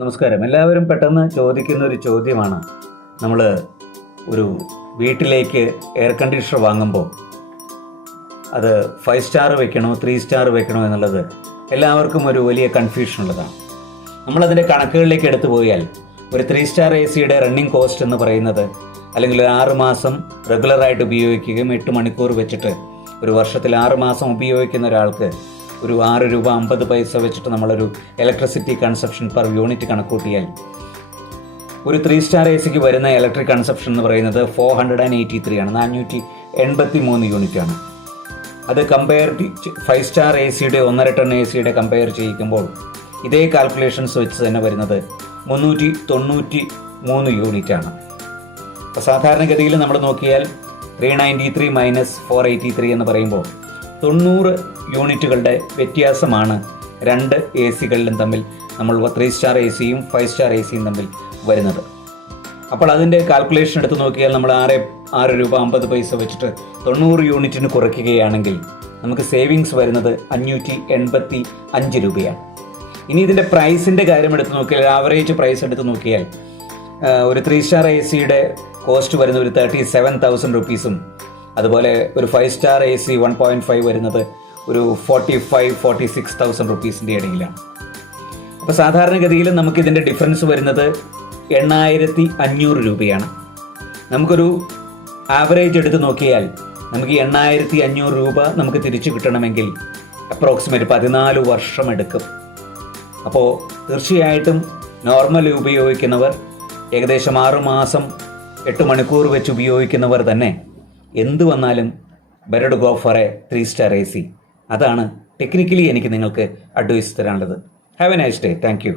നമസ്കാരം. എല്ലാവരും പെട്ടെന്ന് ചോദിക്കുന്ന ഒരു ചോദ്യമാണ്, നമ്മൾ ഒരു വീട്ടിലേക്ക് എയർ കണ്ടീഷണർ വാങ്ങുമ്പോൾ അത് 5 സ്റ്റാർ വെക്കണോ 3 സ്റ്റാർ വെക്കണോ എന്നുള്ളത് എല്ലാവർക്കും ഒരു വലിയ കൺഫ്യൂഷൻ ഉള്ളതാണ്. നമ്മളതിൻ്റെ കണക്കുകളിലേക്ക് എടുത്തു പോയാൽ ഒരു 3 സ്റ്റാർ എ സിയുടെ റണ്ണിങ് കോസ്റ്റ് എന്ന് പറയുന്നത്, അല്ലെങ്കിൽ 6 മാസം റെഗുലറായിട്ട് ഉപയോഗിക്കുകയും 8 മണിക്കൂർ വെച്ചിട്ട് ഒരു വർഷത്തിൽ 6 മാസം ഉപയോഗിക്കുന്ന ഒരാൾക്ക് ഒരു 6 രൂപ 50 പൈസ വെച്ചിട്ട് നമ്മളൊരു ഇലക്ട്രിസിറ്റി കൺസപ്ഷൻ പെർ യൂണിറ്റ് കണക്കൂട്ടിയാൽ ഒരു 3 സ്റ്റാർ എ സിക്ക് വരുന്ന ഇലക്ട്രിക് കൺസപ്ഷൻ എന്ന് പറയുന്നത് 483 ആണ്, 483 യൂണിറ്റാണ്. അത് കമ്പയർ 5 സ്റ്റാർ എ സിയുടെ 1.5 ടൺ എ സിയുടെ കമ്പയർ ചെയ്യിക്കുമ്പോൾ ഇതേ കാൽക്കുലേഷൻസ് വെച്ച് തന്നെ വരുന്നത് 393 യൂണിറ്റാണ്. അപ്പോൾ സാധാരണഗതിയിൽ നമ്മൾ നോക്കിയാൽ 393 മൈനസ് 483 എന്ന് പറയുമ്പോൾ 90 യൂണിറ്റുകളുടെ വ്യത്യാസമാണ് രണ്ട് എ സികളിലും തമ്മിൽ, നമ്മൾ 3 സ്റ്റാർ എ സിയും 5 സ്റ്റാർ എ സിയും തമ്മിൽ വരുന്നത്. അപ്പോൾ അതിൻ്റെ കാൽക്കുലേഷൻ എടുത്ത് നോക്കിയാൽ നമ്മൾ 6 രൂപ 50 പൈസ വെച്ചിട്ട് 90 യൂണിറ്റിന് കുറയ്ക്കുകയാണെങ്കിൽ നമുക്ക് സേവിങ്സ് വരുന്നത് 585 രൂപയാണ്. ഇനി ഇതിൻ്റെ പ്രൈസിൻ്റെ കാര്യം എടുത്ത് നോക്കിയാൽ, ആവറേജ് പ്രൈസ് എടുത്ത് നോക്കിയാൽ ഒരു 3 സ്റ്റാർ എ സിയുടെ കോസ്റ്റ് വരുന്നത് ഒരു 37,000 റുപ്പീസും, അതുപോലെ ഒരു 5 സ്റ്റാർ എ സി 1.5 വരുന്നത് ഒരു 45,000-46,000 റുപ്പീസിൻ്റെ ഇടയിലാണ്. അപ്പോൾ സാധാരണഗതിയിൽ നമുക്കിതിൻ്റെ ഡിഫറൻസ് വരുന്നത് 8,500 രൂപയാണ്. നമുക്കൊരു ആവറേജ് എടുത്ത് നോക്കിയാൽ നമുക്ക് 8,500 രൂപ നമുക്ക് തിരിച്ചു കിട്ടണമെങ്കിൽ അപ്രോക്സിമേറ്റ് 14 വർഷം എടുക്കും. അപ്പോൾ തീർച്ചയായിട്ടും നോർമൽ ഉപയോഗിക്കുന്നവർ, ഏകദേശം 6 മാസം 8 മണിക്കൂർ വെച്ച് ഉപയോഗിക്കുന്നവർ തന്നെ എന്തു വന്നാലും better to go for a 3 star A C. അതാണ് ടെക്നിക്കലി എനിക്ക് നിങ്ങൾക്ക് അഡ്വൈസ് തരാനുള്ളത്. Have a nice day. Thank U.